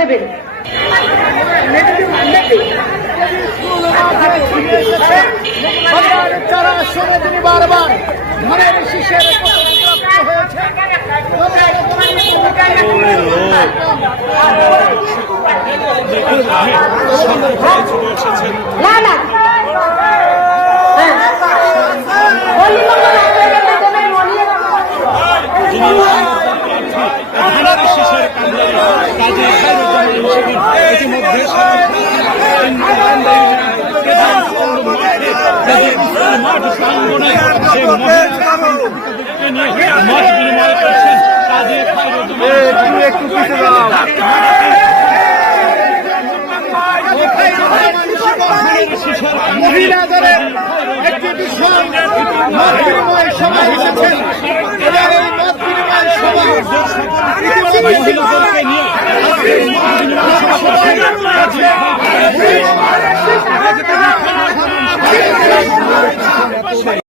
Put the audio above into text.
দেবেন। শুনে তিনি বারবার ধানের শীষের হয়েছে না না। ইতিমধ্যে মাঠ প্রাঙ্গণে সে বিনিময় করছেন একটু মহিলাদের একটি বিশাল মত বিনিময় সভা। এসেছেন এবং এই মত বিনিময় সভা Bye.